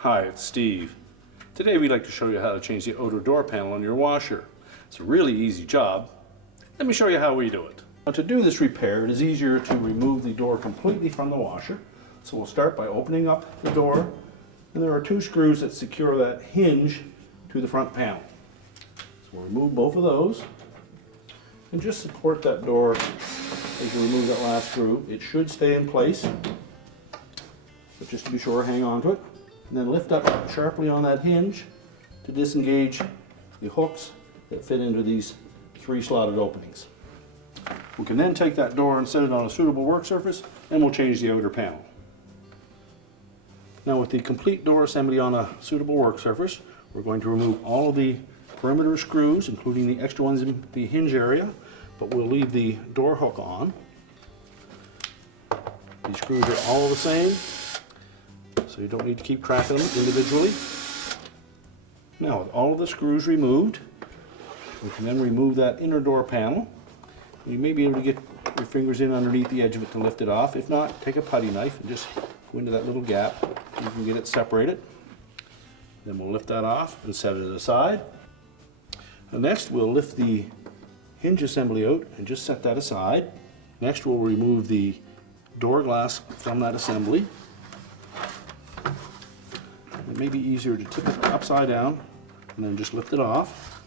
Hi, it's Steve. Today we'd like to show you how to change the outer door panel on your washer. It's a really easy job. Let me show you how we do it. Now, to do this repair, it is easier to remove the door completely from the washer. So we'll start by opening up the door, and there are two screws that secure that hinge to the front panel. So we'll remove both of those and just support that door as you remove that last screw. It should stay in place, but just to be sure, hang on to it. And then lift up sharply on that hinge to disengage the hooks that fit into these three slotted openings. We can then take that door and set it on a suitable work surface, and we'll change the outer panel. Now, with the complete door assembly on a suitable work surface, we're going to remove all of the perimeter screws, including the extra ones in the hinge area, but we'll leave the door hook on. These screws are all the same, so you don't need to keep track of them individually. Now, with all of the screws removed, we can then remove that inner door panel. You may be able to get your fingers in underneath the edge of it to lift it off. If not, take a putty knife and just go into that little gap so you can get it separated. Then we'll lift that off and set it aside. And next, we'll lift the hinge assembly out and just set that aside. Next, we'll remove the door glass from that assembly. It may be easier to tip it upside down and then just lift it off.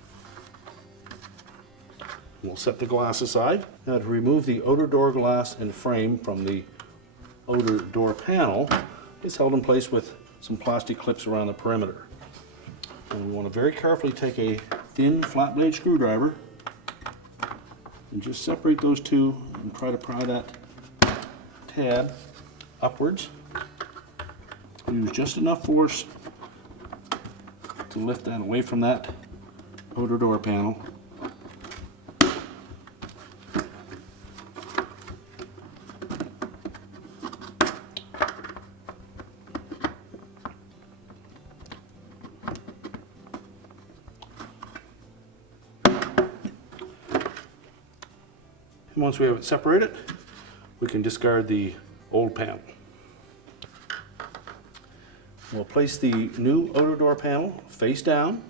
We'll set the glass aside. Now, to remove the outer door glass and frame from the outer door panel, it's held in place with some plastic clips around the perimeter. And we want to very carefully take a thin flat blade screwdriver and just separate those two and try to pry that tab upwards. Use just enough force to lift that away from that outer door panel. And once we have it separated, we can discard the old panel. We'll place the new outer door panel face down.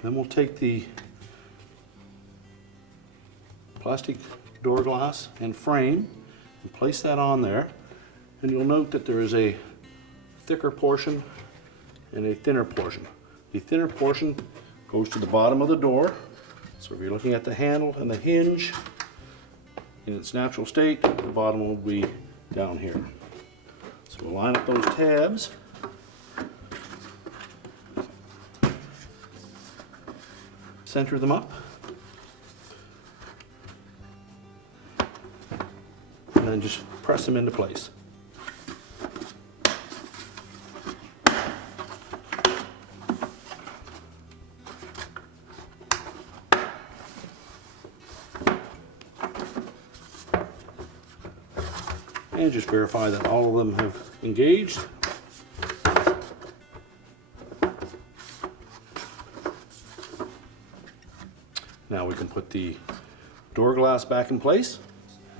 Then we'll take the plastic door glass and frame and place that on there. And you'll note that there is a thicker portion and a thinner portion. The thinner portion goes to the bottom of the door. So if you're looking at the handle and the hinge, in its natural state, the bottom will be down here. So we'll line up those tabs. Center them up. And then just press them into place. And just verify that all of them have engaged. Now we can put the door glass back in place.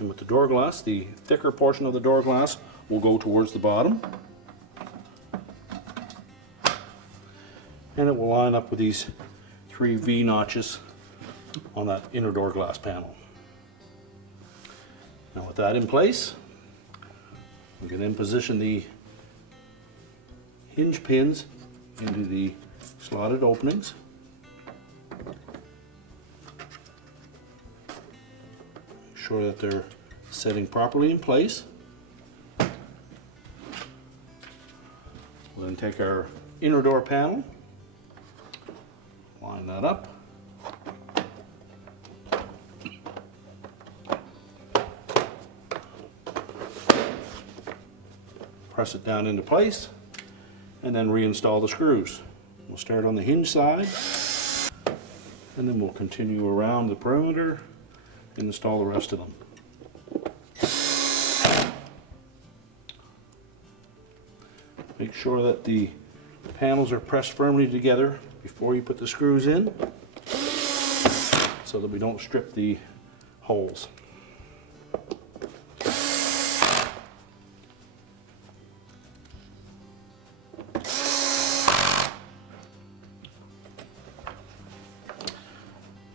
And with the door glass, the thicker portion of the door glass will go towards the bottom. And it will line up with these three V notches on that inner door glass panel. Now with that in place, we can then position the hinge pins into the slotted openings. Make sure that they're setting properly in place. We'll then take our inner door panel, line that up. Press it down into place and then reinstall the screws. We'll start on the hinge side and then we'll continue around the perimeter and install the rest of them. Make sure that the The panels are pressed firmly together before you put the screws in so that we don't strip the holes.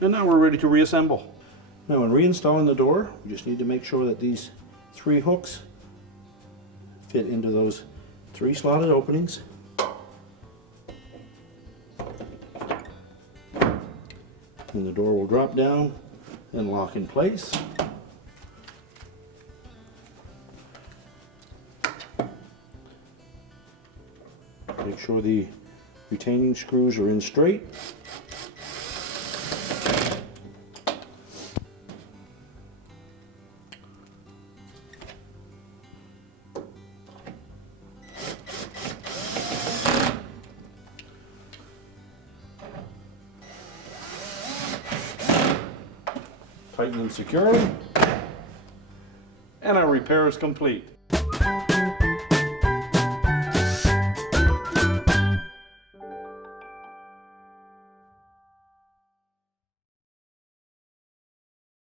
And now we're ready to reassemble. Now when reinstalling the door, we just need to make sure that these 3 hooks fit into those 3 slotted openings. And the door will drop down and lock in place. Make sure the retaining screws are in straight. Tighten them securely, and our repair is complete.